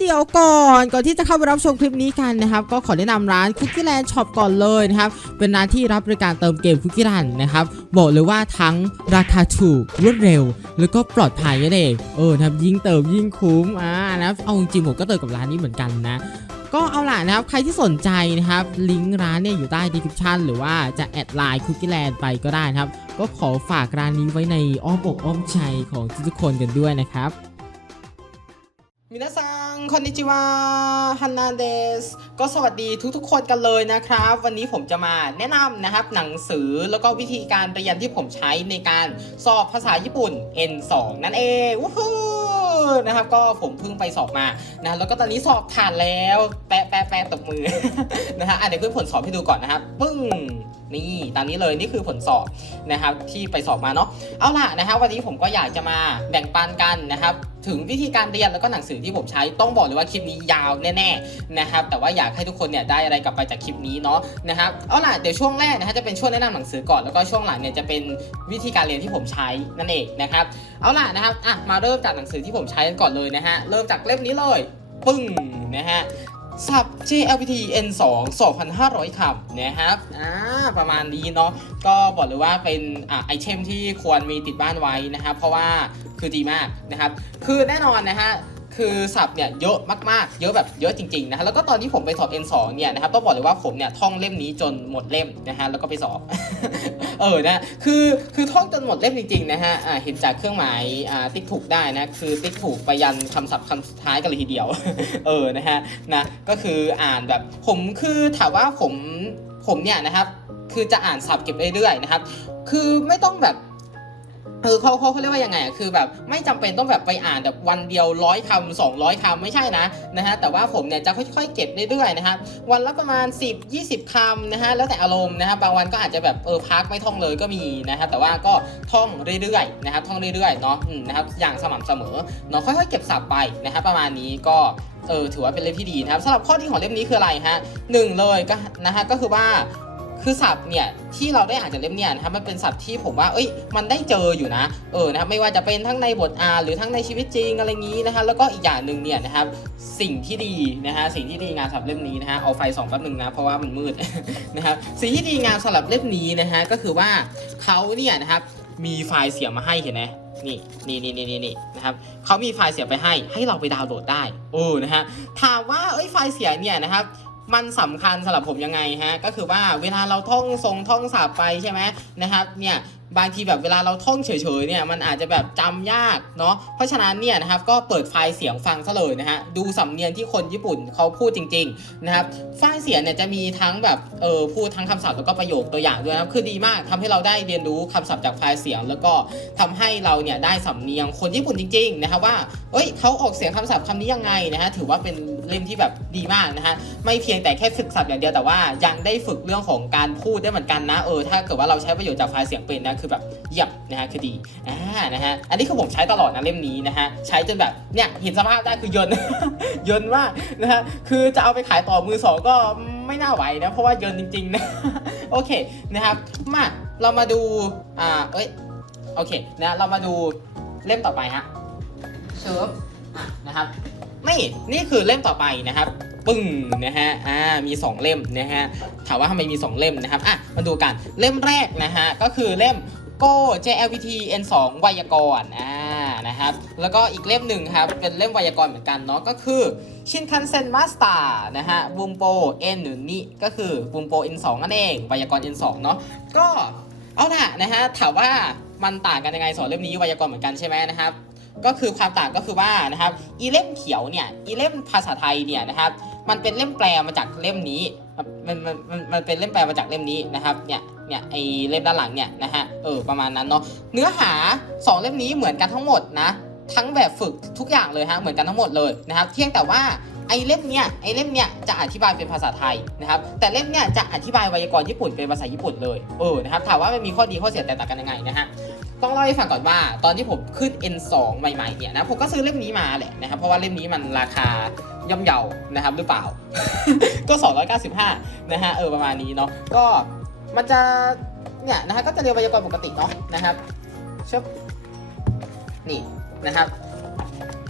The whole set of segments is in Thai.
เดี๋ยวก่อนก่อนที่จะเข้าไปรับชมคลิปนี้กันนะครับ ก็ขอแนะนำร้าน Cookie Land Shop ก่อนเลยนะครับ เป็นร้านที่รับบริการเติมเกม Cookie Land นะครับ บอกเลยว่าทั้งราคาถูกรวดเร็ว แล้วก็ปลอดภัยนั่นเองเออนะครับยิ่งเติมยิ่งคุ้มอ่านะครับเอาจริงผมก็เติมกับร้านนี้เหมือนกันนะก็เอาล่ะนะครับ ใครที่สนใจนะครับ ลิงก์ร้านเนี่ยอยู่ใต้ description หรือว่าจะแอดไลน์ Cookie Land ไปก็ได้นะครับ ก็ขอฝากร้านนี้ไว้ในอ้อมอกอ้อมใจของทุกๆคนกันด้วยนะครับ มินาซังคอนนิจิวาฮันนาเดส ก็สวัสดีทุกๆคนกันเลยนะครับ วันนี้ผมจะมาแนะนำนะครับ หนังสือแล้วก็วิธีการเรียนที่ผมใช้ในการสอบภาษาญี่ปุ่น N2 นั่นเองวู้ฮู้นะครับก็ผมเพิ่งไปสอบมานะแล้วก็ตอนนี้สอบผ่านแล้ว แปะแปะแปะตบมือนะฮะอะเดี๋ยวขึ้นผลสอบให้ดูก่อนนะครับปึ้งนี่ตามนี้เลยนี่คือผลสอบนะครับที่ไปสอบมาเนาะเอาล่ะนะครับวันนี้ผมก็อยากจะมาแบ่งปันกันนะครับ ถึงวิธีการเรียนแล้วก็หนังสือที่ผมใช้ต้องบอกเลยว่าคลิปนี้ยาวแน่ๆนะครับแต่ว่าอยากให้ทุกคนเนี่ยได้อะไรกลับไปจากคลิปนี้เนาะนะครับเอาล่ะเดี๋ยวช่วงแรกนะฮะจะเป็นช่วงแนะนำหนังสือก่อนแล้วก็ช่วงหลังเนี่ยจะเป็นวิธีการเรียนที่ผมใช้นั่นเองนะครับเอาล่ะนะครับอะมาเริ่มจากหนังสือที่ผมใช้กันก่อนเลยนะฮะเริ่มจากเล่มนี้เลยปึ้งนะฮะ สับ JLPT N2 2,500 คำนะครับอ่าประมาณนี้เนาะก็บอกเลยว่าเป็นอ่าไอเทมที่ควรมีติดบ้านไว้นะครับ เพราะว่าคือดีมากนะครับ คือแน่นอนนะฮะ คือศัพท์เนี่ยเยอะมากๆ เยอะแบบเยอะจริงๆนะฮะแล้วก็ตอนที่ผมไปสอบ N2 เนี่ยนะครับต้องบอกเลยว่าผมเนี่ยท่องเล่มนี้จนหมดเล่มนะฮะแล้วก็ไปสอบ เออนะคือคือท่องจนหมดเล่มจริงๆนะฮะอ่าเห็นจากเครื่องหมายอ่าติ๊กถูกได้นะคือติ๊กถูกไปยันคำศัพท์คำสุดท้ายกันเลยทีเดียว เออนะฮะนะก็คืออ่านแบบผมคือถามว่าผมผมเนี่ยนะครับคือจะอ่านศัพท์เก็บเรื่อยๆนะครับ คือไม่ต้องแบบ เออเขาเขาเขาเรียกว่ายังไงอะคือแบบไม่จำเป็นต้องแบบไปอ่านแบบวันเดียวร้อยคำสองร้อยคำไม่ใช่นะนะฮะแต่ว่าผมเนี่ยจะค่อยๆเก็บเรื่อยๆนะครับวันละประมาณ 10 20คำนะฮะแล้วแต่อารมณ์นะครับางวันก็อาจจะแบบเออพักไม่ท่องเลยก็มีนะครับแต่ว่าก็ท่องเรื่อยๆนะครับท่องเรื่อยๆเนาะนะครับอย่างสม่ำเสมอเนาะค่อยๆ เก็บศัพท์ไปนะครับประมาณนี้ก็เออถือว่าเป็นเล่มที่ดีนะครับสำหรับข้อดีของเล่มนี้คืออะไรฮะหนึ่งเลยก็นะฮะก็คือว่า คือศัพท์เนี่ยที่เราได้อ่านจากเล่มเนี่ยนะครับมันเป็นศัพท์ที่ผมว่าเอ้ยมันได้เจออยู่นะเออนะครับไม่ว่าจะเป็นทั้งในบทอ่านหรือทั้งในชีวิตจริงอะไรงี้นะฮะแล้วก็อีกอย่างหนึ่งเนี่ยนะครับสิ่งที่ดีนะฮะสิ่งที่ดีงามสำหรับเล่มนี้นะฮะเอาไฟสองแป๊บหนึงนะเพราะว่ามันมืดนะครับสิ่งที่ดีงามสำหรับเล่มนี้นะฮะก็คือว่าเขาเนี่ยนะครับมีไฟล์เสียงมาให้เห็นไหมนี่นี่นี่นี่นี่นี่นะครับเขามีไฟล์เสียงไปให้ให้เราไปดาวน์โหลดได้โอ้นะฮะถามว่าเอ้ยไฟล์เสียงเนี่ยนะครับ มันสำคัญสำหรับผมยังไงฮะก็คือว่าเวลาเราท่องทรงท่องศัพท์ไปใช่ไหมนะครับเนี่ยบางทีแบบเวลาเราท่องเฉยๆเนี่ยมันอาจจะแบบจำยากเนาะเพราะฉะนั้นเนี่ยนะครับก็เปิดไฟล์เสียงฟังซะเลยนะฮะดูสำเนียงที่คนญี่ปุ่นเขาพูดจริงๆนะครับไฟล์เสียงเนี่ยจะมีทั้งแบบเออพูดทั้งคำศัพท์แล้วก็ประโยคตัวอย่างด้วยนะครับคือดีมากทำให้เราได้เรียนรู้คำศัพท์จากไฟล์เสียง แล้วก็ทำให้เราเนี่ยได้สำเนียงคนญี่ปุ่นจริงๆนะครับว่าเอ้ยเขาออกเสียงคำศัพท์คำนี้ยังไงนะฮะถือว่าเป็นเล่มที่แบบดีมากนะฮะไม่เพียงแต่แค่ฝึกศัพท์อย่างเดียวแต่ว่ายังได้ฝึกเรื่องของการพูดได้เหมือนกันนะเออถ้าเกิดว่าเราใช้ประโยชน์จากไฟล์เสียงเป็นนะคือแบบเยี่ยมนะฮะคือดีอ่านะฮะอันนี้คือผมใช้ตลอดนะเล่มนี้นะฮะใช้จนแบบเนี่ยเห็นสภาพได้คือเยินเยินมานะฮะคือจะเอาไปขายต่อมือสองก็ไม่น่าไหวนะเพราะว่าเยินจริงๆนะโอเคนะครับมาเรามาดูอ่าเอ้ยโอเคนะเรามาดูเล่มต่อไปฮะเชิฟอะนะครับ นี่นี่คือเล่มต่อไปนะครับปึ้งนะฮะอ่ามี 2 เล่มนะฮะถามว่าทำไมมี 2 เล่มนะครับอะมาดูกันเล่มแรกนะฮะก็คือเล่ม Go JLPT N2 ไวยากรณ์อ่านะครับแล้วก็อีกเล่มหนึ่งครับเป็นเล่มไวยากรณ์เหมือนกันเนาะก็คือชินคันเซ็นมาสตาร์นะฮะบูมโป N หรือนี่ก็คือบูมโป N2 นั่นเองไวยากรณ์ N2 เนาะก็เอาล่ะนะฮะถามว่ามันต่างกันยังไงสองเล่มนี้ไวยากรณ์เหมือนกันใช่ไหมนะครับ ก็คือความต่างก็คือว่านะครับอีเล่มเขียวเนี่ยอีเล่มภาษาไทยเนี่ยนะครับมันเป็นเล่มแปลมาจากเล่มนี้มันมันมันมันเป็นเล่มแปลมาจากเล่มนี้นะครับเนี่ยเนี่ยไอเล่มด้านหลังเนี่ยนะฮะเออประมาณนั้นเนาะเนื้อหา 2 เล่มนี้เหมือนกันทั้งหมดนะทั้งแบบฝึกทุกอย่างเลยฮะเหมือนกันทั้งหมดเลยนะครับเพียงแต่ว่าไอเล่มเนี่ยไอเล่มเนี่ยจะอธิบายเป็นภาษาไทยนะครับแต่เล่มเนี่ยจะอธิบายไวยากรณ์ญี่ปุ่นเป็นภาษาญี่ปุ่นเลยเออนะครับถามว่ามันมีข้อดีข้อเสียแตกต่างกันยังไงนะฮะ ต้องเล่าให้ฟังก่อนว่า ตอนที่ผมขึ้น N2 ใหม่ๆเนี่ยนะผมก็ซื้อเล่มนี้มาแหละนะครับเพราะว่าเล่มนี้มันราคาย่อมเยานะครับหรือเปล่า ก็ 295 นะฮะเออประมาณนี้เนาะก็มันจะเนี่ยนะฮะก็จะเรียนไวยากรณ์ปกติเนาะนะครับชบนี่นะครับ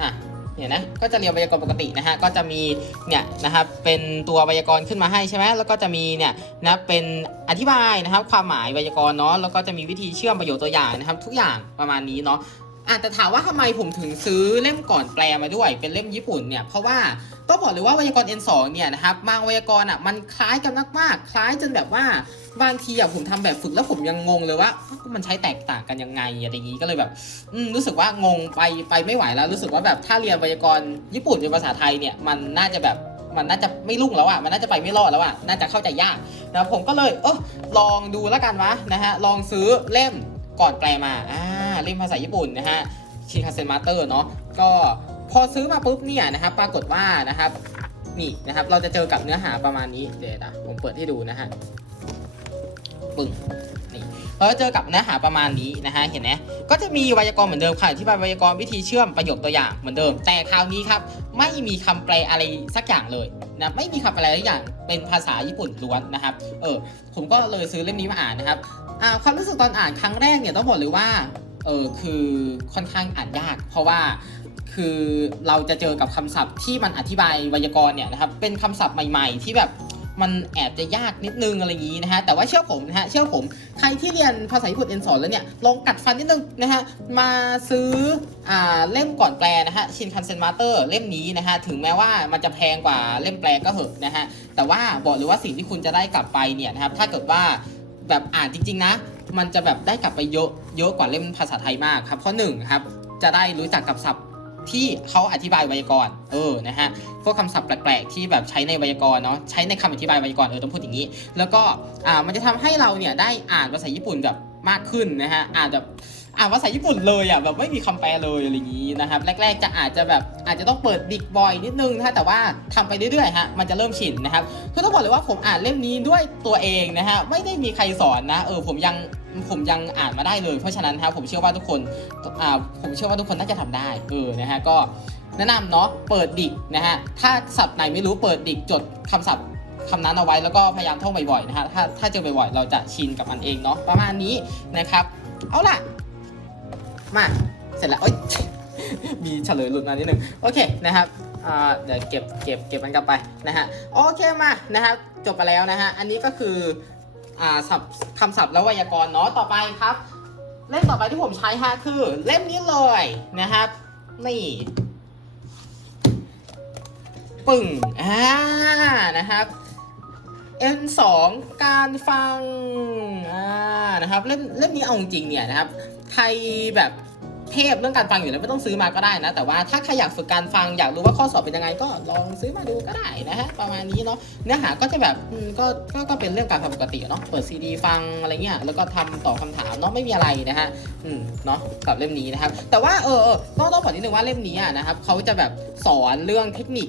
อะ เนี่ยนะก็จะเรียงไวยากรณ์ปกตินะฮะก็จะมีเนี่ยนะครับเป็นตัวไวยากรณ์ขึ้นมาให้ใช่ไหมแล้วก็จะมีเนี่ยนะเป็นอธิบายนะครับความหมายไวยากรณ์เนาะแล้วก็จะมีวิธีเชื่อมประโยคตัวอย่างนะครับ ทุกอย่างประมาณนี้เนาะ อะแต่ถามว่าทำไมผมถึงซื้อเล่มก่อนแปลมาด้วยเป็นเล่มญี่ปุ่นเนี่ยเพราะว่าต้องบอกเลยว่าไวยากรณ์ N2 เนี่ยนะครับบางไวยากรณ์อะมันคล้ายกันมากๆ คล้ายจนแบบว่าบางทีอะผมทำแบบฝึกแล้วผมยังงงเลยว่ามันใช้แตกต่างกันยังไงอะไรอย่างนี้ก็เลยแบบอืรู้สึกว่างงไปไปไม่ไหวแล้วรู้สึกว่าแบบถ้าเรียนไวยากรณ์ญี่ปุ่นเป็นภาษาไทยเนี่ยมันน่าจะแบบมันน่าจะไม่รุ่งแล้วอะมันน่าจะไปไม่รอดแล้วอะ น่าจะเข้าใจยากนะผมก็เลย เออลองดูแล้วกันวะนะฮะ ลองซื้อเล่ม ก่อนแปลมาอ่าเล่มภาษาญี่ปุ่นนะฮะชิคาเซนมาเตอร์เนาะก็พอซื้อมาปุ๊บเนี่ยนะครับปรากฏว่านะครับนี่นะครับเราจะเจอกับเนื้อหาประมาณนี้เดี๋ยวนะผมเปิดให้ดูนะฮะปึ้งนี่เราจะเจอกับเนื้อหาประมาณนี้นะฮะเห็นไหมก็จะมีไวยากรณ์เหมือนเดิมค่ะที่เป็นไวยากรณ์วิธีเชื่อมประโยคตัวอย่างเหมือนเดิม แต่คราวนี้ครับไม่มีคำแปลอะไรสักอย่างเลยนะไม่มีคำแปลอะไรสักอย่างเป็นภาษาญี่ปุ่นล้วนนะครับเออผมก็เลยซื้อเล่มนี้มาอ่านนะครับ อ่าความรู้สึกตอนอ่านครั้งแรกเนี่ยต้องบอกเลยว่าเออคือค่อนข้างอ่านยาก เพราะว่าคือเราจะเจอกับคำศัพท์ที่มันอธิบายไวยากรณ์เนี่ยนะครับเป็นคำศัพท์ใหม่ ๆ ที่แบบมันแอบจะยากนิดนึงอะไรอย่างนี้นะฮะแต่ว่าเชื่อผมนะฮะเชื่อผมใครที่เรียนภาษาญี่ปุ่น N2 แล้วเนี่ยลองกัดฟันนิดนึงนะฮะมาซื้ออ่าเล่มก่อนแปลนะฮะชินคันเซนมาเตอร์เล่มนี้นะฮะถึงแม้ว่ามันจะแพงกว่าเล่มแปลก็เหอะนะฮะแต่ว่าบอกเลยว่าสิ่งที่คุณจะได้กลับไปเนี่ยนะครับถ้าเกิดว่า แบบอ่านจริง ๆ นะ มันจะแบบได้กลับไปเยอะเยอะกว่าเล่มภาษาไทยมากครับเพราะหนึ่งครับจะได้รู้จักกับศัพท์ที่เขาอธิบายไวยากรณ์เออนะฮะพวกคำศัพท์แปลกๆที่แบบใช้ในไวยากรณ์เนาะใช้ในคำอธิบายไวยากรณ์เออต้องพูดอย่างนี้ แล้วก็อ่ามันจะทำให้เราเนี่ยได้อ่านภาษาญี่ปุ่นแบบมากขึ้นนะฮะอ่านแบบ อ่านภาษาญี่ปุ่นเลยอะแบบไม่มีคำแปลเลยอะไรอย่างนี้นะครับแรก ๆ จะอาจจะแบบอาจจะต้องเปิดดิกบ่อยนิดนึงนะแต่ว่าทำไปเรื่อยๆฮะมันจะเริ่มชินนะครับคือต้องบอกเลยว่าผมอ่านเล่มนี้ด้วยตัวเองนะฮะไม่ได้มีใครสอนนะเออผมยังผมยังอ่านมาได้เลย เพราะฉะนั้นครับผมเชื่อว่าทุกคนอ่าผมเชื่อว่าทุกคนน่าจะทำได้เออนะฮะก็แนะนำเนาะเปิดดิกนะฮะถ้าศัพท์ไหนไม่รู้เปิดดิกจดคำศัพท์คำนั้นเอาไว้แล้วก็พยายามท่องบ่อยๆนะฮะถ้าถ้าเจอบ่อยๆ เราจะชินกับมันเองเนาะประมาณนี้นะครับ เอาล่ะ มาเสร็จแล้วเอ้ยมีเฉลยหลุดมานิดนึงโอเคนะครับเดี๋ยวเก็บเก็บเก็บมันกลับไปนะฮะโอเคมานะครับจบไปแล้วนะฮะอันนี้ก็คืออ่าศัพท์คำศัพท์และไวยากรณ์เนาะต่อไปครับ เล่มต่อไปที่ผมใช้ฮะคือเล่มนี้เลยนะครับนี่ปึ่งอ่านะครับ N2 การฟังอ่านะครับเล่มเล่มนี้เอาจริงเนี่ยนะครับ ใครแบบเทพเรื่องการฟังอยู่แล้วไม่ต้องซื้อมาก็ได้นะ แต่ว่าถ้าใครอยากฝึกการฟังอยากรู้ว่าข้อสอบเป็นยังไงก็ลองซื้อมาดูก็ได้นะฮะประมาณนี้เนาะเนื้อหาก็จะแบบก็ก็ก็เป็นเรื่องการฟังปกติเนาะเปิดซีดีฟังอะไรเงี้ยแล้วก็ทำตอบคำถามเนาะไม่มีอะไรนะฮะอืมเนาะกับเล่มนี้นะครับ แต่ว่าเออต้องต้องบอกนิดนึงว่าเล่มนี้อะนะครับเขาจะแบบสอนเรื่องเทคนิค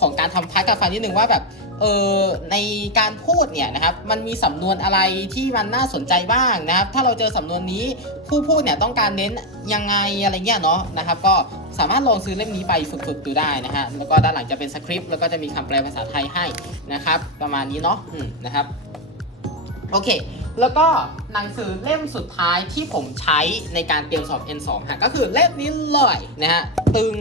ของการทำพาร์ทการฟังนิดนึงว่าแบบ เออในการพูดเนี่ยนะครับมันมีสำนวนอะไรที่มันน่าสนใจบ้างนะครับ ถ้าเราเจอสำนวนนี้ผู้พูดเนี่ยต้องการเน้นยังไงอะไรเงี้ยเนาะนะครับ ก็สามารถลองซื้อเล่มนี้ไปฝึกๆดูได้นะฮะแล้วก็ด้านหลังจะเป็นสคริปต์แล้วก็จะมีคำแปลภาษาไทยให้นะครับ ประมาณนี้เนาะนะครับโอเค แล้วก็หนังสือเล่มสุดท้ายที่ผมใช้ในการเตรียมสอบ N2 ฮะก็คือเล่มนี้เลยนะฮะตึง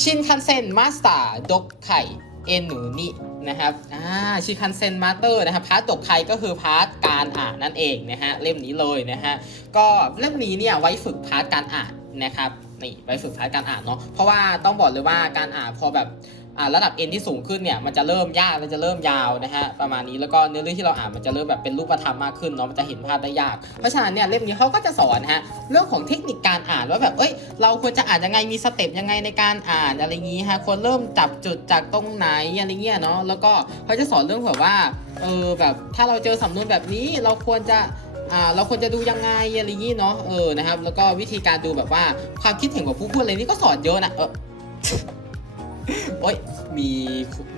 ชินคันเซ็นมาสเตอร์ดกไข่ เอ็นหนูนินะครับอ่าชิคันเซนมาเตอร์นะครับพาร์ตตกไข่ก็คือพาร์ตการอ่านนั่นเองนะฮะเล่มนี้เลยนะฮะก็เล่มนี้เนี่ยไว้ฝึกพาร์ตการอ่านนะครับนี่ไว้ฝึกพาร์ตการอ่านเนาะเพราะว่าต้องบอกเลยว่าการอ่านพอแบบ ระดับ N ที่สูงขึ้นเนี่ยมันจะเริ่มยากแล้วจะเริ่มยาวนะฮะประมาณนี้แล้วก็เนื้อเรื่องที่เราอ่านมันจะเริ่มแบบเป็นรูปธรรมมากขึ้นเนาะมันจะเห็นภาพได้ยาก เพราะฉะนั้นเนี่ยเล่มนี้เขาก็จะสอนฮะเรื่องของเทคนิคการอ่านว่าแบบเอ้ยเราควรจะอ่านยังไงมีสเต็ปยังไงในการอ่านอะไรงี้ฮะควรเริ่มจับจุดจากตรงไหนอะไรเงี้ยเนาะแล้วก็เขาจะสอนเรื่องแบบว่าเออแบบถ้าเราเจอสำนวนแบบนี้เราควรจะอ่าเราควรจะดูยังไงอะไรงี้เนาะเออนะครับ แล้วก็วิธีการดูแบบว่าความคิดเห็นของผู้พูดอะไรนี่ก็สอนเยอะนะเออ โอ้ยมี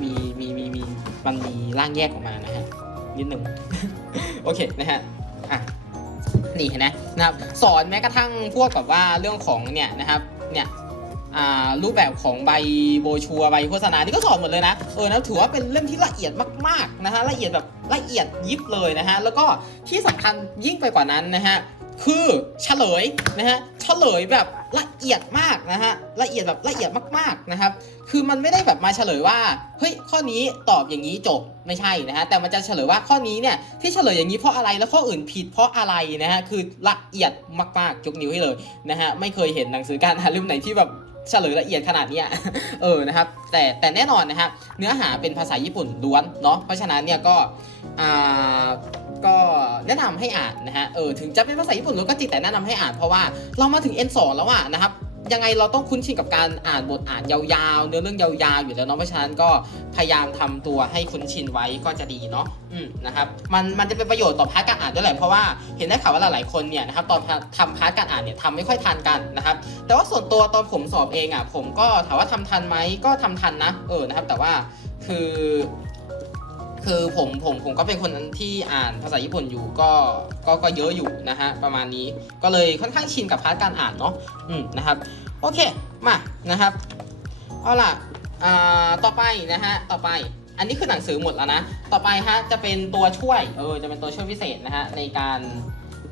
มีมีมีมีมันมีร่างแยกออกมานะฮะนิดหนึ่งโอเคนะฮะอะนี่เห็นไหมนะครับสอนแม้กระทั่งพวกแบบว่าเรื่องของเนี่ยนะครับเนี่ยรูปแบบของใบโบชัวใบโฆษณานี่ก็สอนหมดเลยนะเออนะถือว่าเป็นเล่มที่ละเอียดมากๆนะฮะละเอียดแบบละเอียดยิบเลยนะฮะแล้วก็ที่สำคัญยิ่งไปกว่านั้นนะฮะคือเฉลยนะฮะเฉลยแบบ ละเอียดมากนะฮะละเอียดแบบละเอียดมากๆนะครับ คือมันไม่ได้แบบมาเฉลยว่าเฮ้ยข้อนี้ตอบอย่างนี้จบไม่ใช่นะฮะแต่มันจะเฉลยว่าข้อนี้เนี่ยที่เฉลยอย่างนี้เพราะอะไรแล้วข้ออื่นผิดเพราะอะไรนะฮะคือละเอียดมากๆยกนิ้วให้เลยนะฮะไม่เคยเห็นหนังสือการอ่านเล่มไหนที่แบบเฉลยละเอียดขนาดนี้เออนะครับแต่แต่แน่นอนนะครับเนื้อหาเป็นภาษาญี่ปุ่นล้วนเนาะเพราะฉะนั้นเนี่ยก็อ่า ก็แนะนำให้อ่านนะฮะเออถึงจะเป็นภาษาญี่ปุ่นก็จริงแต่แนะนำให้อ่านเพราะว่าเรามาถึง N2 แล้วอะนะครับยังไงเราต้องคุ้นชินกับการอ่านบทอ่านยาวๆ เนื้อเรื่องยาวๆ อยู่แล้วเนาะเพราะฉะนั้นก็พยายามทำตัวให้คุ้นชินไว้ก็จะดีเนาะอืมนะครับมันมันจะเป็นประโยชน์ต่อพาร์ทการอ่านด้วยแหละเพราะว่าเห็นได้ข่าวว่าหลายๆคนเนี่ยนะครับตอนทำพาร์ทการอ่านเนี่ยทำไม่ค่อยทันกันนะครับแต่ว่าส่วนตัวตอนผมสอบเองอะผมก็ถามว่าทำทันไหมก็ทำทันนะเออนะครับแต่ว่าคือ คือผมผมผมก็เป็นคนที่อ่านภาษาญี่ปุ่นอยู่ก็ก็ก็เยอะอยู่นะฮะประมาณนี้ก็เลยค่อนข้างชินกับพาร์ทการอ่านเนาะอืมนะครับโอเคมานะครับเอาล่ะอ่าต่อไปนะฮะต่อไปอันนี้คือหนังสือหมดแล้วนะต่อไปฮะจะเป็นตัวช่วยเออจะเป็นตัวช่วยพิเศษนะฮะในการ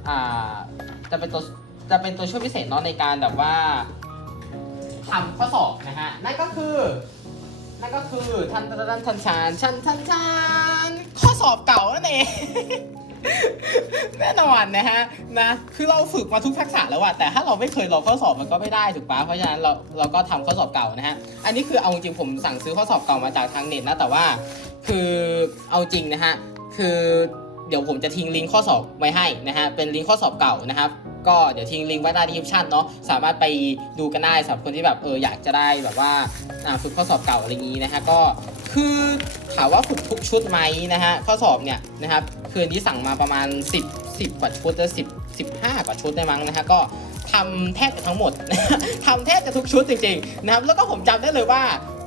อ่าจะเป็นตัวจะเป็นตัวช่วยพิเศษเนาะในการแบบว่าทำข้อสอบนะฮะนั่นก็คือ นั่นก็คือทันทันทันทันชานชันชันชันข้อสอบเก่านั่นเอง แน่นอนนะฮะนะคือเราฝึกมาทุกทักษะแล้วอะแต่ถ้าเราไม่เคยลองข้อสอบมันก็ไม่ได้ถูกปะเพราะฉะนั้นเราเราก็ทำข้อสอบเก่านะฮะอันนี้คือเอาจริงผมสั่งซื้อข้อสอบเก่ามาจากทางเน็ตนะแต่ว่า คือเอาจริงนะฮะคือเดี๋ยวผมจะทิ้งลิงก์ข้อสอบไว้ให้นะฮะเป็นลิงก์ข้อสอบเก่านะครับ ก็เดี๋ยวทิ้งลิงก์ไว้ใต้ดีคริปชันเนาะสามารถไปดูกันได้สำหรับคนที่แบบเอออยากจะได้แบบว่าฝึกข้อสอบเก่าอะไรอย่างนี้นะฮะก็คือถามว่าฝึกทุกชุดไหมนะฮะข้อสอบเนี่ยนะครับคืนนี้สั่งมาประมาณ 10 10กว่าชุดจะ10 15กว่าชุดได้มั้งนะฮะก็ทำแทบจะทั้งหมดทำแทบจะทุกชุดจริงๆนะครับแล้วก็ผมจำได้เลยว่า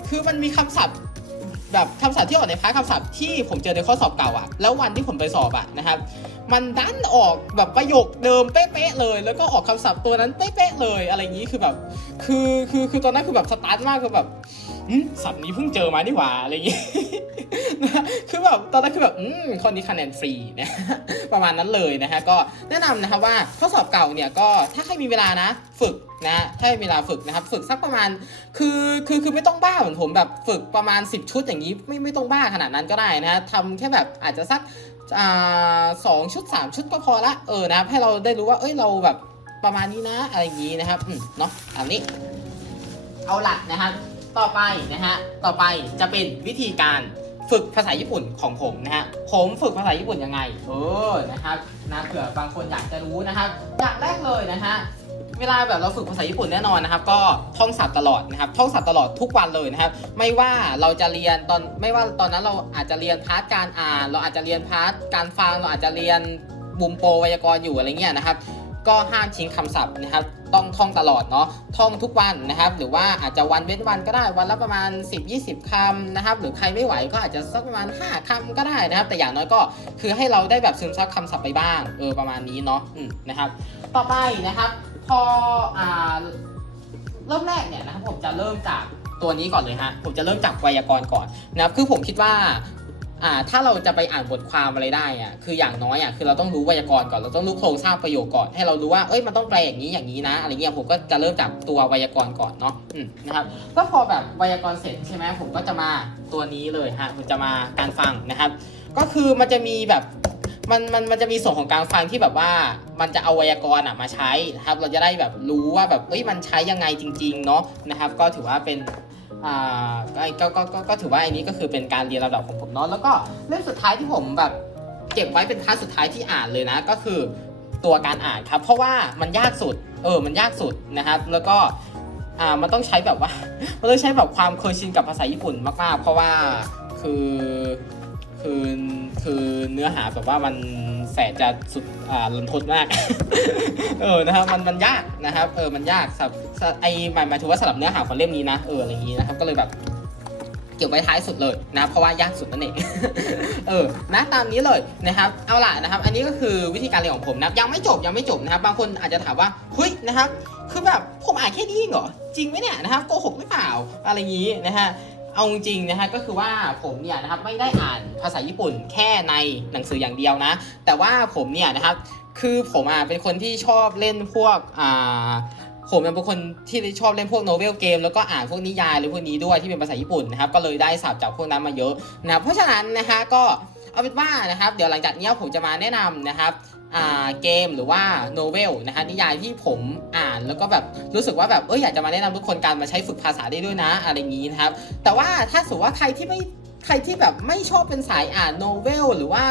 คือมันมีคำศัพท์แบบคำศัพท์ที่ออกในพาร์ทคำศัพท์ที่ผมเจอในข้อสอบเก่าอะแล้ววันที่ผมไปสอบอะนะครับ มันดันออกแบบประโยคเดิมเป๊ะๆเลย แล้วก็ออกคำศัพท์ตัวนั้นเป๊ะๆเลยอะไรอย่างนี้คือแบบ คือคือคือตอนนั้นคือแบบสตาร์ทมากคือแบบอืมศัพท์นี้เพิ่งเจอมานี่หว่าอะไรอย่างนี้นะคือแบบตอนนั้นคือแบบอืมข้อนี้คะแนนฟรีนะประมาณนั้นเลยนะฮะก็แนะนำนะครับว่าข้อสอบเก่าเนี่ยก็ถ้าใครมีเวลานะ ฝึกนะถ้ามีเวลาฝึกนะครับ ฝึกสักประมาณคือคือคือไม่ต้องบ้าเหมือนผมแบบฝึกประมาณ 10 ชุดอย่างนี้ไม่ไม่ต้องบ้าขนาดนั้นก็ได้นะฮะทำแค่แบบอาจจะสัก สองชุดสามชุดก็พอละเออนะครับให้เราได้รู้ว่าเอ้ยเราแบบประมาณนี้นะอะไรอย่างนี้นะครับอืมเนาะอันนี้ เอาหลักนะครับต่อไปนะฮะต่อไปจะเป็นวิธีการฝึกภาษาญี่ปุ่นของผมนะฮะผมฝึกภาษาญี่ปุ่นยังไงเออนะครับนะเผื่อบางคนอยากจะรู้นะครับอย่างแรกเลยนะฮะ เวลาแบบเราฝึกภาษาญี่ปุ่นแน่นอนนะครับ ก็ท่องศัพท์ตลอดนะครับ ท่องศัพท์ตลอดทุกวันเลยนะครับ ไม่ว่าเราจะเรียนตอนไม่ว่าตอนนั้นเราอาจจะเรียนพาร์ทการอ่าน เราอาจจะเรียนพาร์ทการฟัง เราอาจจะเรียนบุมโปไวยากรณ์อยู่อะไรเงี้ยนะครับ ก็ห้ามทิ้งคำศัพท์นะครับต้องท่องตลอดเนาะท่องทุกวันนะครับ หรือว่าอาจจะวันเว้นวันก็ได้วันละประมาณ 10-20คำนะครับ หรือใครไม่ไหวก็อาจจะสักประมาณ 5คำก็ได้นะครับ แต่อย่างน้อยก็คือให้เราได้แบบซึมซับคำศัพท์ไปบ้างเออประมาณนี้เนาะอืมนะครับ ต่อไปนะครับ พออ่าเริ่มแรกเนี่ยนะครับผมจะเริ่มจากตัวนี้ก่อนเลยฮะผมจะเริ่มจากไวยากรณ์ก่อนนะครับคือผมคิดว่าอ่าถ้าเราจะไปอ่านบทความอะไรได้อะคืออย่างน้อยอะคือเราต้องรู้ไวยากรณ์ก่อนเราต้องรู้โครงสร้างประโยคก่อนให้เรารู้ว่าเอ้ยมันต้องแปลอย่างนี้อย่างนี้นะอะไรเงี้ยผมก็จะเริ่มจากตัวไวยากรณ์ก่อนเนาะนะครับก็พอแบบไวยากรณ์เสร็จใช่ไหมผมก็จะมาตัวนี้เลยฮะผมจะมาการฟังนะครับ ก็คือมันจะมีแบบ มันมันมันจะมีส่วนของการฟังที่แบบว่า มันจะเอาไวยากรณ์อะมาใช้นะครับ เราจะได้แบบรู้ว่าแบบเอ้ยมันใช้ยังไงจริง ๆ เนาะนะครับ ก็ถือว่าเป็นอ่าก็ก็ก็ก็ถือว่าอันนี้ก็คือเป็นการเรียนระดับของผมเนาะแล้วก็เรื่องสุดท้ายที่ผมแบบเก็บไว้เป็นพาร์ทสุดท้ายที่อ่านเลยนะ ก็คือตัวการอ่านครับ เพราะว่ามันยากสุด เออ มันยากสุดนะครับ แล้วก็อ่ามันต้องใช้แบบว่า มันต้องใช้แบบความเคยชินกับภาษาญี่ปุ่นมากๆ เพราะว่าคือ คือคือเนื้อหาแบบว่ามันแสนจะสุดอ่าลันทดมาก เออนะครับมันมันยากนะครับเออมันยากสำหรับไอหมายหมายถึงว่าสำหรับเนื้อหาของเล่มนี้นะเอออะไรอย่างนี้นะครับก็เลยแบบเก็บไว้ท้ายสุดเลยนะเพราะว่ายากสุดนั่นเองเออนะตามนี้เลยนะครับเอาล่ะนะครับ อันนี้ก็คือวิธีการเรียนของผมนะยังไม่จบยังไม่จบนะครับ บางคนอาจจะถามว่าเฮ้ยนะครับ คือแบบผมอ่านแค่นี้เองเหรอจริงไหมเนี่ยนะครับโกหกหรือเปล่าอะไรอย่างนี้นะฮะ เอาจริงๆนะฮะก็คือว่าผมเนี่ยนะครับไม่ได้อ่านภาษาญี่ปุ่นแค่ในหนังสืออย่างเดียวนะ แต่ว่าผมเนี่ยนะครับคือผมอะเป็นคนที่ชอบเล่นพวกอ่าผมเป็นคนที่ชอบเล่นพวกโนเวลเกมแล้วก็อ่านพวกนิยายหรือพวกนี้ด้วยที่เป็นภาษาญี่ปุ่นนะครับก็เลยได้ศัพท์จากพวกนั้นมาเยอะนะเพราะฉะนั้นนะฮะก็เอาเป็นว่านะครับ เดี๋ยวหลังจากนี้ผมจะมาแนะนำนะครับ เกมหรือว่าโนเวลนะฮะนิยายที่ผมอ่านแล้วก็แบบรู้สึกว่าแบบเอออยากจะมาแนะนำทุกคนการมาใช้ฝึกภาษาได้ด้วยนะอะไรอย่างนี้นะครับ แต่ว่าถ้าสมมติว่าใครที่ไม่ใครที่แบบไม่ชอบเป็นสายอ่านโนเวลหรือว่า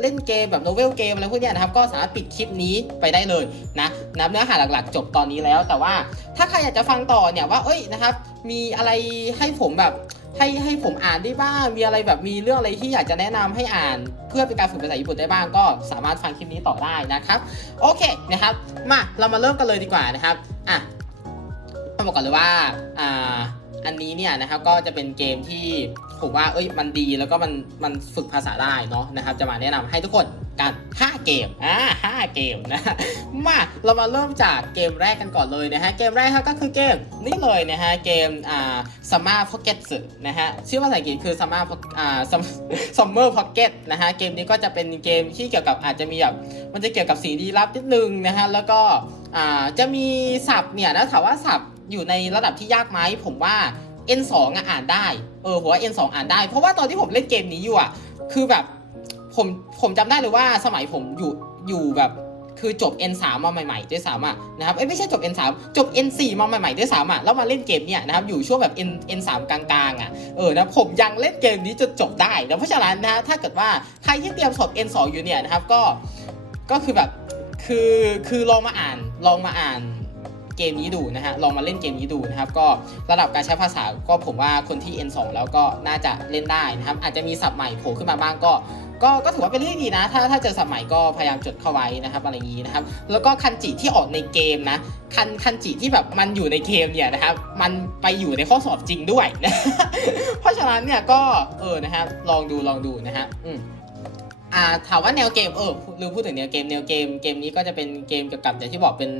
เล่นเกมแบบโนเวลเกมอะไรพวกนี้นะครับก็สามารถปิดคลิปนี้ไปได้เลยนะนะเนื้อหาหลักๆ จบตอนนี้แล้ว แต่ว่าถ้าใครอยากจะฟังต่อเนี่ยว่าเอ้ยนะครับมีอะไรให้ผมแบบ ให้ให้ผมอ่านได้บ้าง มีอะไรแบบมีเรื่องอะไรที่อยากจะแนะนำให้อ่าน เพื่อเป็นการฝึกภาษาญี่ปุ่นได้บ้างก็สามารถฟังคลิปนี้ต่อได้นะครับ โอเคนะครับ มาเรามาเริ่มกันเลยดีกว่านะครับอะต้องบอกก่อนเลยว่าอ่าอันนี้เนี่ยนะครับก็จะเป็นเกมที่ ผมว่าเอ้ยมันดีแล้วก็มันมันฝึกภาษาได้เนาะนะครับ จะมาแนะนำให้ทุกคนกัน5เกมอ่าห้าเกมนะมาเรามาเริ่มจากเกมแรกกันก่อนเลยนะฮะเกมแรกครับก็คือเกมนี่เลยนะฮะเกมอ่า Summer Pocket นะฮะชื่อภาษาอังกฤษคือ Summer Poc- อ่า Sum- Summer Pocket นะฮะเกมนี้ก็จะเป็นเกมที่เกี่ยวกับอาจจะมีแบบมันจะเกี่ยวกับสิ่งลี้ลับนิดนึงนะฮะแล้วก็อ่าจะมีศัพท์เนี่ยนะถามว่าศัพท์อยู่ในระดับที่ยากไหมผมว่า N2 อะอ่านได้ เออผมว่า N2 อ่านได้ เพราะว่าตอนที่ผมเล่นเกมนี้อยู่อะ คือแบบผมผมจำได้เลยว่าสมัยผมอยู่อยู่แบบคือจบ N3 มาใหม่ๆด้วยซ้ำอะนะครับเอ้ยไม่ใช่จบ N3 จบ N4 มาใหม่ๆด้วยซ้ำอะแล้วมาเล่นเกมเนี่ยนะครับอยู่ช่วงแบบ N N3 กลางๆอะเออนะผมยังเล่นเกมนี้จนจบได้นะเพราะฉะนั้นนะถ้าเกิดว่าใครที่เตรียมสอบ N2 อยู่เนี่ยนะครับก็ก็คือแบบคือคือลองมาอ่านลองมาอ่าน เกมนี้ดูนะฮะลองมาเล่นเกมนี้ดูนะครับก็ระดับการใช้ภาษาก็ผมว่าคนที่ N2 แล้วก็น่าจะเล่นได้นะครับอาจจะมีศัพท์ใหม่โผล่ขึ้นมาบ้างก็ก็ก็ถือว่าเป็นเรื่องดีนะ ถ้าถ้าเจอศัพท์ใหม่ก็พยายามจดเข้าไว้นะครับอะไรอย่างนี้นะครับ แล้วก็คันจิที่ออกในเกมนะ คันคันจิที่แบบมันอยู่ในเกมเนี่ยนะครับ มันไปอยู่ในข้อสอบจริงด้วยนะเพราะฉะนั้นเนี่ยก็เออนะครับลองดูลองดูนะฮะอืม อ่าถามว่าแนวเกมเออลืมพูดถึงแนวเกมแนวเกมเกมนี้ก็จะเป็นเกมเกี่ยวกับอย่างที่บอกเป็น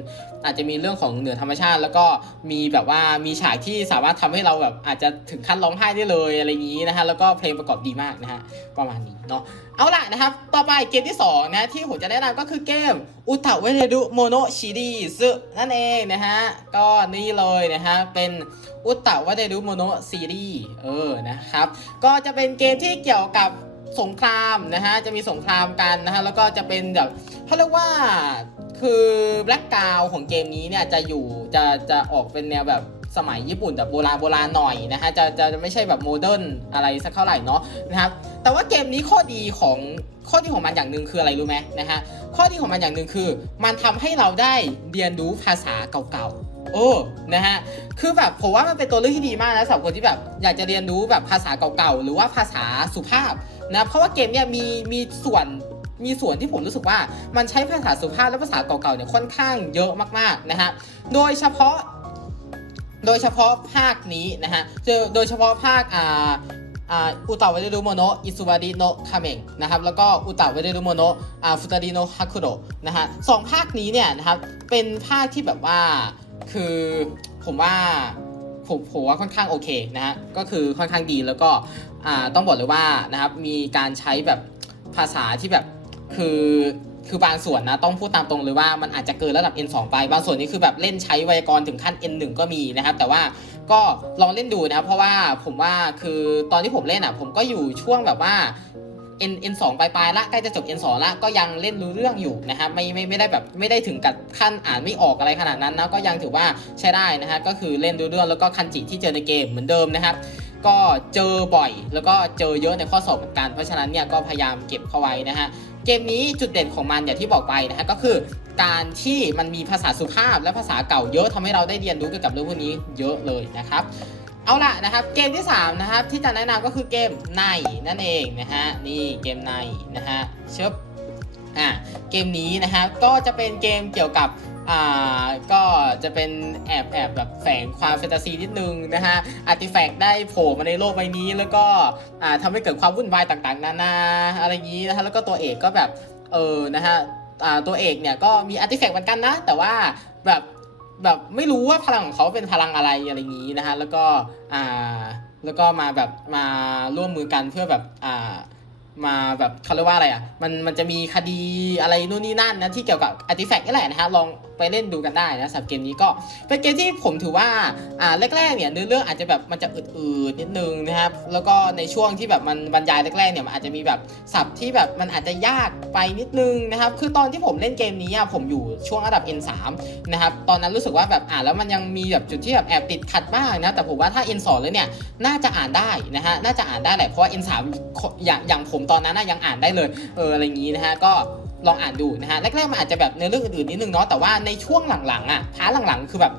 อาจจะมีเรื่องของเหนือธรรมชาติ แล้วก็มีแบบว่ามีฉากที่สามารถทำให้เราแบบอาจจะถึงขั้นร้องไห้ได้เลยอะไรอย่างนี้นะฮะแล้วก็เพลงประกอบดีมากนะฮะประมาณนี้เนาะเอาล่ะนะครับ ต่อไปเกมที่สองนะที่ผมจะแนะนำก็คือเกมอุตะเวเทดุโมโนชิริซึนั่นเองนะฮะก็นี่เลยนะฮะเป็นอุตะเวเทดุโมโนซีรีส์เออนะครับก็จะเป็นเกมที่เกี่ยวกับ สงครามนะฮะจะมีสงครามกันนะฮะแล้วก็จะเป็นแบบเขาเรียกว่าคือแบล็กกาวของเกมนี้เนี่ยจะอยู่จะจะออกเป็นแนวแบบสมัยญี่ปุ่นแบบโบราณโบราณหน่อยนะฮะจะจะจะไม่ใช่แบบโมเดิร์นอะไรสักเท่าไหร่เนาะนะครับแต่ว่าเกมนี้ข้อดีของข้อดีของมันอย่างหนึ่งคืออะไรรู้ไหมนะฮะข้อดีของมันอย่างหนึ่งคือ มันทำให้เราได้เรียนรู้ภาษาเก่าๆโอ้นะฮะคือแบบผมว่ามันเป็นตัวเลือกที่ดีมากนะสำหรับคนที่แบบอยากจะเรียนรู้แบบภาษาเก่าๆหรือว่าภาษาสุภาพ นะเพราะว่าเกมเนี่ยมีมีส่วนมีส่วนที่ผมรู้สึกว่ามันใช้ภาษาสุภาพและภาษาเก่าๆเนี่ยค่อนข้างเยอะมากๆนะฮะโดยเฉพาะ โดยเฉพาะภาคนี้นะฮะโดยเฉพาะภาคอ่าอ่าอุตะเวเดรุโมโนอิซุบาริโนคาเมงนะครับแล้วก็อุตะเวเดรุโมโนฟุตาริโนฮัคุโระนะฮะสองภาคนี้เนี่ยนะครับเป็นภาคที่แบบว่าคือผมว่าผมผมว่าค่อนข้างโอเคนะฮะก็คือค่อนข้างดีแล้วก็ ต้องบอกเลยว่านะครับมีการใช้แบบภาษาที่แบบคือคือบางส่วนนะต้องพูดตามตรงเลยว่ามันอาจจะเกินระดับ N2 ไป บางส่วนนี่คือแบบเล่นใช้ไวยากรณ์ถึงขั้น N1 ก็มีนะครับ แต่ว่าก็ลองเล่นดูนะครับเพราะว่าผมว่าคือตอนที่ผมเล่นอะผมก็อยู่ช่วงแบบว่า N N2 ปลายๆละใกล้จะจบ N2 ละก็ยังเล่นรู้เรื่องอยู่นะครับไม่ไม่ไม่ได้แบบไม่ได้ถึงกับขั้นอ่านไม่ออกอะไรขนาดนั้นนะก็ยังถือว่าใช้ได้นะฮะก็คือเล่นรู้เรื่องแล้วก็คันจิที่เจอในเกมเหมือนเดิมนะครับ ก็เจอบ่อย แล้วก็เจอเยอะในข้อสอบเหมือนกัน เพราะฉะนั้นเนี่ยก็พยายามเก็บเข้าไว้นะฮะเกมนี้จุดเด่นของมันอย่างที่บอกไปนะฮะก็คือการที่มันมีภาษาสุภาพและภาษาเก่าเยอะทำให้เราได้เรียนรู้เกี่ยวกับเรื่องพวกนี้เยอะเลยนะครับเอาล่ะนะครับเกมที่3นะครับที่จะแนะนำก็คือเกมในนั่นเองนะฮะนี่เกมในนะฮะเชิบอะเกมนี้นะฮะก็จะเป็นเกมเกี่ยวกับ อ่าก็จะเป็นแอบแอบแบบแฝงความแฟนตาซีนิดนึงนะฮะอาร์ติแฟกต์ได้โผล่มาในโลกใบนี้ แล้วก็อ่าทำให้เกิดความวุ่นวายต่างๆ นานาอะไรอย่างนี้นะฮะแล้วก็ตัวเอกก็แบบเออนะฮะอ่าตัวเอกเนี่ยก็มีอาร์ติแฟกต์เหมือนกันนะ แต่ว่าแบบแบบไม่รู้ว่าพลังของเขาเป็นพลังอะไรอะไรอย่างนี้นะฮะแล้วก็อ่าแล้วก็มาแบบมาร่วมมือกันเพื่อแบบอ่ามาแบบเขาเรียกว่าอะไรอะ มันมันจะมีคดีอะไรนู่นนี่นั่นนะที่เกี่ยวกับอาร์ติแฟกต์นี่แหละนะฮะลอง ไปเล่นดูกันได้นะสำหรับเกมนี้ก็เป็นเกมที่ผมถือว่าอ่าแรกๆเนี่ยเนื้อเรื่องอาจจะแบบมันจะอืดๆนิดนึงนะครับแล้วก็ในช่วงที่แบบมันบรรยายแรกๆเนี่ยมันอาจจะมีแบบศัพท์ที่แบบมันอาจจะยากไปนิดนึงนะครับคือตอนที่ผมเล่นเกมนี้อะผมอยู่ช่วงระดับ N3 นะครับตอนนั้นรู้สึกว่าแบบอ่านแล้วมันยังมีแบบจุดที่แบบแอบติดขัดบ้างนะแต่ผมว่าถ้า N2 เลยเนี่ยน่าจะอ่านได้นะฮะน่าจะอ่านได้แหละเพราะว่า N3 อย่างอย่างผมตอนนั้นนะยังอ่านได้เลยเอออะไรอย่างนี้นะฮะก็ ลองอ่านดูนะฮะแรกๆมันอาจจะแบบเนื้อเรื่องอื่นๆนิดนึงเนาะแต่ว่าในช่วงหลังๆอะพาร์ทหลังๆ คือแบบ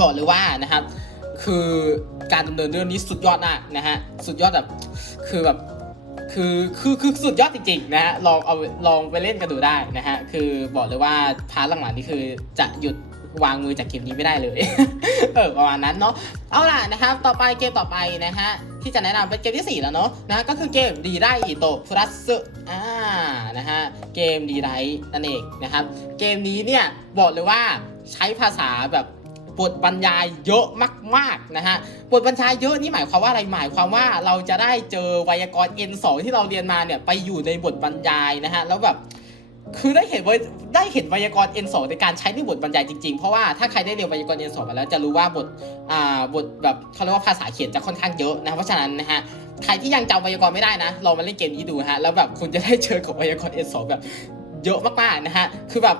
บอกเลยว่านะครับคือการดำเนินเรื่องนี้สุดยอดมากนะฮะสุดยอดแบบคือแบบคือคือคือสุดยอดจริงๆนะฮะลองเอาลองไปเล่นกันดูได้นะฮะคือบอกเลยว่าพาร์ทหลังๆนี่คือจะหยุดวางมือจากเกมนี้ไม่ได้เลย เออประมาณนั้นเนาะ เอาล่ะนะครับ ต่อไปเกมต่อไปนะฮะ ที่จะแนะนำเป็นเกมที่ 4 แล้วเนาะนะก็คือเกมดีไรอิโตพลัสอ่านะฮะเกมดีไรนั่นเองนะครับเกมนี้เนี่ยบอกเลยว่าใช้ภาษาแบบบทบรรยายเยอะมากๆนะฮะบทบรรยายเยอะนี่หมายความว่าอะไรหมายความว่าเราจะได้เจอไวยากรณ์ N2 ที่เราเรียนมาเนี่ยไปอยู่ในบทบรรยายนะฮะแล้วแบบ คือได้เห็นว่าได้เห็นไวยากรณ์ N2 ในการใช้ในบทบรรยายจริงๆ เพราะว่าถ้าใครได้เรียนไวยากรณ์ N2 มาแล้วจะรู้ว่าบทอ่าบทแบบเขาเรียกว่าภาษาเขียนจะค่อนข้างเยอะนะเพราะฉะนั้นนะฮะใครที่ยังจำไวยากรณ์ไม่ได้นะลองมาเล่นเกมนี้ดูฮะแล้วแบบคุณจะได้เจอของไวยากรณ์ N2 แบบเยอะมากๆนะฮะคือแบบ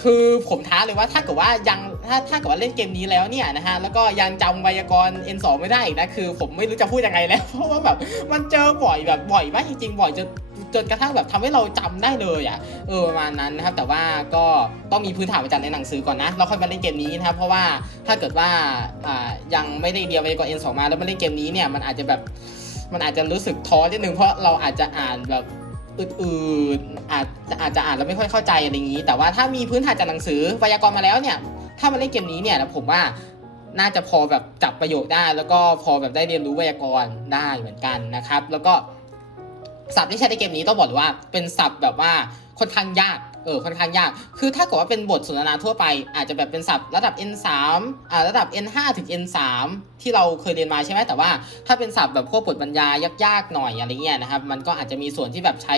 คือผมท้าเลยว่าถ้าเกิดว่ายังถ้าถ้าเกิดว่าเล่นเกมนี้แล้วเนี่ยนะฮะแล้วก็ยังจำไวยากรณ์ N2 ไม่ได้อีกนะคือ ผมไม่รู้จะพูดยังไงแล้ว เพราะว่าแบบมันเจอบ่อยแบบบ่อยมากจริงๆบ่อยจนจนกระทั่งแบบทำให้เราจำได้เลยอะเออประมาณนั้นนะครับแต่ว่าก็ต้องมีพื้นฐานมาจากในหนังสือก่อนนะแล้วค่อยมาเล่นเกมนี้นะครับเพราะว่าถ้าเกิดว่าอ่ายังไม่ได้เรียนไว้ก่อน N2 มาแล้วมาเล่นเกมนี้เนี่ยมันอาจจะแบบมันอาจจะรู้สึกท้อนิดนึงเพราะเราอาจจะอ่านแบบ อืดๆอาจจะอาจจะอ่านแล้วไม่ค่อยเข้าใจอะไรอย่างนี้ แต่ว่าถ้ามีพื้นฐานจากหนังสือไวยากรณ์มาแล้วเนี่ย ถ้ามาเล่นเกมนี้เนี่ยผมว่าน่าจะพอแบบจับประโยคได้ แล้วก็พอแบบได้เรียนรู้ไวยากรณ์ได้เหมือนกันนะครับ แล้วก็ศัพท์ที่ใช้ในเกมนี้ต้องบอกเลยว่าเป็นศัพท์แบบว่าค่อนข้างยาก เออค่อนข้างยาก คือถ้าเกิดว่าเป็นบทสนทนาทั่วไป อาจจะแบบเป็นศัพท์ระดับ N3 อ่าระดับ N5 ถึง N3 ที่เราเคยเรียนมาใช่ไหมแต่ว่าถ้าเป็นศัพท์แบบพวกบทบรรยายยากๆหน่อยอะไรเงี้ยนะครับมันก็อาจจะมีส่วนที่แบบใช้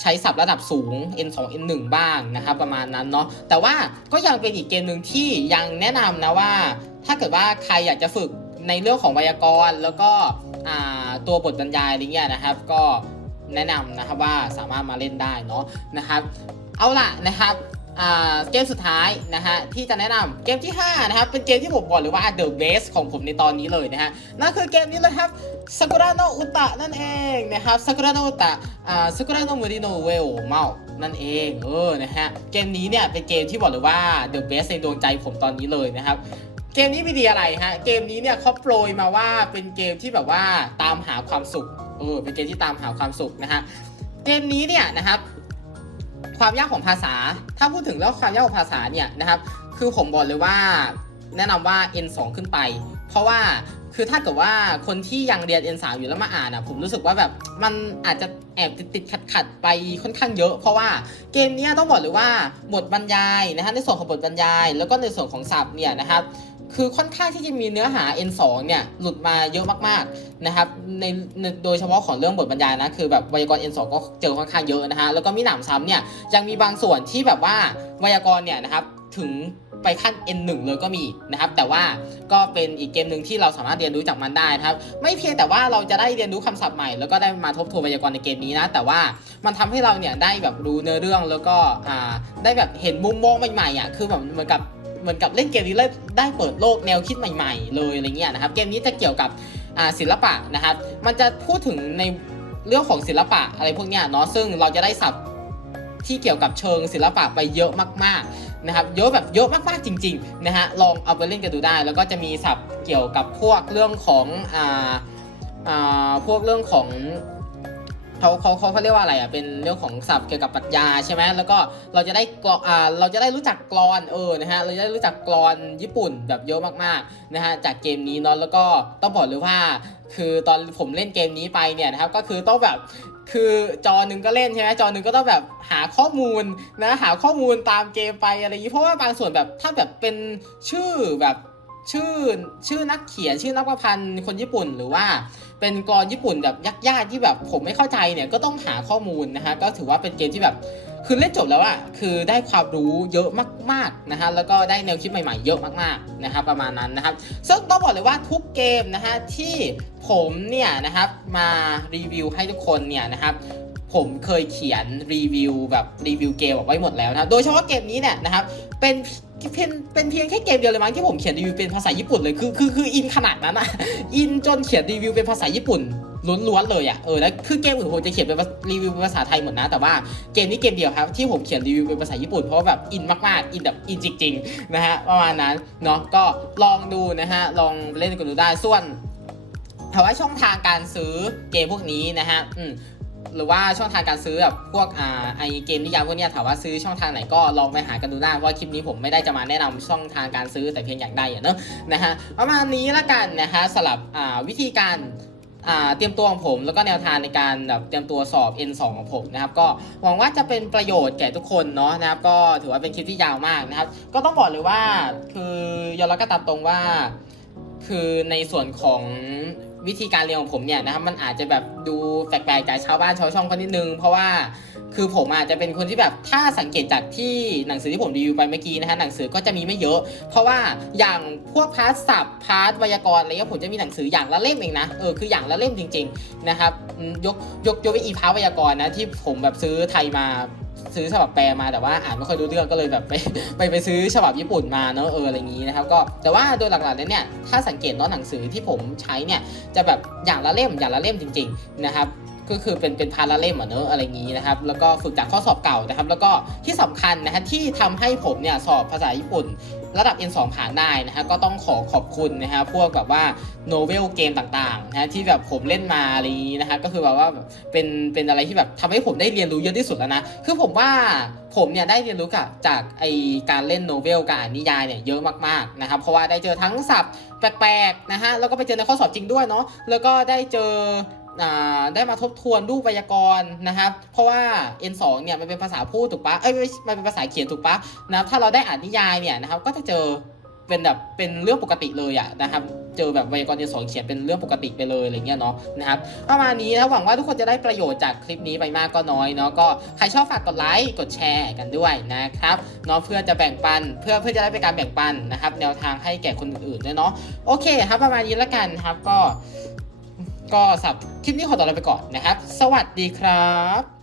ใช้ศัพท์ระดับสูง N2 N1 บ้างนะครับประมาณนั้นเนาะแต่ว่าก็ยังเป็นอีกเกมหนึ่งที่ยังแนะนำนะว่า ถ้าเกิดว่าใครอยากจะฝึกในเรื่องของไวยากรณ์แล้วก็ตัวบทบรรยายอะไรเงี้ยนะครับ ก็แนะนำนะครับว่าสามารถมาเล่นได้เนาะนะครับ เอาล่ะนะครับเกมสุดท้ายนะฮะที่จะแนะนำเกมที่ 5 นะครับ เป็นเกมที่ผมบอกเลยว่า the best ของผมในตอนนี้เลยนะฮะนั่นคือเกมนี้เลยครับ Sakura no Uta นั่นเองนะครับ Sakura no Uta อ่า Sakura no Muri no Well เมานั่นเองเออนะฮะเกมนี้เนี่ยเป็นเกมที่บอกเลยว่า the best ในดวงใจผมตอนนี้เลยนะครับเกมนี้มีดีอะไรฮะเกมนี้เนี่ยเขาโปรยมาว่าเป็นเกมที่แบบว่าตามหาความสุขเออเป็นเกมที่ตามหาความสุขนะฮะเกมนี้เนี่ยนะครับ ความยากของภาษา ถ้าพูดถึงแล้วความยากของภาษาเนี่ยนะครับ คือผมบอกเลยว่าแนะนำว่า N2 ขึ้นไป เพราะว่าคือถ้าเกิดว่าคนที่ยังเรียน N3 อยู่แล้วมาอ่านอะผมรู้สึกว่าแบบมันอาจจะแอบติดติดขัดขัดไปค่อนข้างเยอะ เพราะว่าเกมนี้ต้องบอกเลยว่าบทบรรยายนะฮะในส่วนของบทบรรยาย แล้วก็ในส่วนของศัพท์เนี่ยนะครับ คือค่อนข้างที่จะมีเนื้อหา N2 เนี่ยหลุดมาเยอะมากๆนะครับในในโดยเฉพาะของเรื่องบทบรรยายนะคือแบบไวยากรณ์ N2 ก็เจอค่อนข้างเยอะนะฮะแล้วก็มีหนามซ้ำเนี่ยยังมีบางส่วนที่แบบว่าไวยากรณ์เนี่ยนะครับถึงไปขั้น N1 เลยก็มีนะครับ แต่ว่าก็เป็นอีกเกมหนึ่งที่เราสามารถเรียนรู้จากมันได้นะครับ ไม่เพียงแต่ว่าเราจะได้เรียนรู้คำศัพท์ใหม่ แล้วก็ได้มาทบทวนไวยากรณ์ในเกมนี้นะ แต่ว่ามันทำให้เราเนี่ยได้แบบรู้เนื้อเรื่องแล้วก็อ่าได้แบบเห็นมุมมองใหม่ๆอะคือแบบเหมือนกับ เหมือนกับเล่นเกมนี้ได้เปิดโลกแนวคิดใหม่ ๆ เลยอะไรเงี้ยนะครับ เกมนี้จะเกี่ยวกับศิลปะนะครับ มันจะพูดถึงในเรื่องของศิลปะอะไรพวกเนี้ยเนาะซึ่งเราจะได้ศัพท์ที่เกี่ยวกับเชิงศิลปะไปเยอะมากๆนะครับเยอะแบบเยอะมากๆจริงๆนะฮะลองเอาไปเล่นกันดูได้ แล้วก็จะมีศัพท์เกี่ยวกับพวกเรื่องของอ่าอ่าพวกเรื่องของ เขาเขาเขาเขาเรียกว่าอะไรอะเป็นเรื่องของศัพท์เกี่ยวกับปรัชญาใช่ไหมแล้วก็เราจะได้กลออ่าเราจะได้รู้จักกรอนเออนะฮะเราจะได้รู้จักกรอนญี่ปุ่นแบบเยอะมากๆนะฮะจากเกมนี้เนาะแล้วก็ต้องบอกเลยว่า คือตอนผมเล่นเกมนี้ไปเนี่ยนะครับก็คือต้องแบบคือจอหนึ่งก็เล่นใช่ไหมจอหนึ่งก็ต้องแบบหาข้อมูลนะหาข้อมูลตามเกมไปอะไรอย่างนี้เพราะว่าบางส่วนแบบถ้าแบบเป็นชื่อแบบ ชื่อชื่อนักเขียนชื่อนักประพันธ์คนญี่ปุ่นหรือว่าเป็นกรญี่ปุ่นแบบยากๆที่แบบผมไม่เข้าใจเนี่ยก็ต้องหาข้อมูลนะฮะก็ถือว่าเป็นเกมที่แบบคือเล่นจบแล้วอะคือได้ความรู้เยอะมากๆนะฮะแล้วก็ได้แนวคิดใหม่ๆ เยอะมากๆนะครับประมาณนั้นนะครับซึ่งต้องบอกเลยว่าทุกเกมนะฮะที่ผมเนี่ยนะครับมารีวิวให้ทุกคนเนี่ยนะครับผมเคยเขียนรีวิวแบบรีวิวเกมไว้หมดแล้วนะโดยเฉพาะเกมนี้เนี่ยนะครับเป็น เพียงเป็นเพียงแค่เกมเดียวเลยมั้งที่ผมเขียนรีวิวเป็นภาษาญี่ปุ่นเลยคือคือคืออินขนาดนั้นอะอินจนเขียนรีวิวเป็นภาษาญี่ปุ่นล้วนๆเลยอะเออแล้วคือเกมอื่นผมจะเขียนเป็นรีวิวเป็นภาษาไทยหมดนะ แต่ว่าเกมนี้เกมเดียวครับที่ผมเขียนรีวิวเป็นภาษาญี่ปุ่นเพราะแบบอินมากๆอินแบบอินจริงๆนะฮะประมาณนั้นเนาะก็ลองดูนะฮะลองเล่นกันดูได้ส่วนถามว่าช่องทางการซื้อเกมพวกนี้นะฮะอืม หรือว่าช่องทางการซื้อแบบพวกอ่าไอเกมนิยามพวกเนี้ยถามว่าซื้อช่องทางไหนก็ลองไปหากันดูได้เพราะว่าคลิปนี้ผมไม่ได้จะมาแนะนำช่องทางการซื้อแต่เพียงอย่างใดอะเนอะนะฮะประมาณนี้ละกันนะฮะสำหรับอ่าวิธีการเตรียมตัวของผมแล้วก็แนวทางในการแบบเตรียมตัวสอบ N2 ของผมนะครับก็หวังว่าจะเป็นประโยชน์แก่ทุกคนเนาะนะครับก็ถือว่าเป็นคลิปที่ยาวมากนะครับ ก็ต้องบอกเลยว่าคือยอมรับกันตามตรงว่า คือในส่วนของ วิธีการเรียนของผมเนี่ยนะครับมันอาจจะแบบดูแปลกๆจากชาวบ้านชาวช่องเขานิดนึง เพราะว่า คือผมอาจจะเป็นคนที่แบบถ้าสังเกตจากที่หนังสือที่ผมรีวิวไปเมื่อกี้นะฮะหนังสือก็จะมีไม่เยอะ เพราะว่าอย่างพวกพาร์ทศัพท์พาร์ทไวยากรณ์อะไรเงี้ยผมจะมีหนังสืออย่างละเล่มเองนะเออคืออย่างละเล่มจริง ๆ นะครับยกยกยกไปอีพาร์ทไวยากรณ์นะที่ผมแบบซื้อไทยมาซื้อฉบับแปลมาแต่ว่าอ่านไม่ค่อยรู้เรื่องก็เลยแบบไปไปไปซื้อฉบับญี่ปุ่นมาเนอะเอออะไรอย่างนี้นะครับก็แต่ว่าโดยหลักๆแล้วเนี่ยถ้าสังเกตเนาะหนังสือที่ผมใช้เนี่ยจะแบบอย่างละเล่มอย่างละเล่มจริง ๆ นะครับ ก็คือเป็นเป็นพาราเล่มอะเนอะอะไรอย่างนี้นะครับ แล้วก็ฝึกจากข้อสอบเก่านะครับ แล้วก็ที่สำคัญนะฮะที่ทำให้ผมเนี่ยสอบภาษาญี่ปุ่น ระดับ N2 ผ่านได้นะฮะก็ต้องขอขอบคุณนะฮะพวกแบบว่าโนเวลเกมต่างๆนะฮะที่แบบผมเล่นมาอะไรงนี้นะฮะก็คือแบบว่าเป็นเป็นอะไรที่แบบทำให้ผมได้เรียนรู้เยอะที่สุดแล้วนะคือผมว่าผมเนี่ยได้เรียนรู้กับจากไอการเล่นโนเวลการอ่านนิยายเนี่ยเยอะมากๆนะครับเพราะว่าได้เจอทั้งศัพท์แปลกๆนะฮะแล้วก็ไปเจอในข้อสอบจริงด้วยเนาะแล้วก็ได้เจอ ได้มาทบทวนรูปไวยากรณ์นะครับ เพราะว่า N2 เนี่ยมันเป็นภาษาพูดถูกปะเอ้ยมันเป็นภาษาเขียนถูกปะนะถ้าเราได้อ่านนิยายเนี่ยนะครับ ก็จะเจอเป็นแบบเป็นเรื่องปกติเลยอะนะครับ เจอแบบไวยากรณ์ N2 เขียนเป็นเรื่องปกติไปเลยอะไรเงี้ยเนาะนะครับประมาณนี้นะหวังว่าทุกคนจะได้ประโยชน์จากคลิปนี้ไปมากก็น้อยเนาะก็ใครชอบฝากกดไลค์กดแชร์กันด้วยนะครับเนาะเพื่อจะแบ่งปันเพื่อเพื่อจะได้เป็นการแบ่งปันนะครับ แนวทางให้แก่คนอื่นๆด้วยเนาะโอเคครับประมาณนี้แล้วกันครับก็ ก็สับคลิปนี้ขอตัวลาไปก่อนนะครับ สวัสดีครับ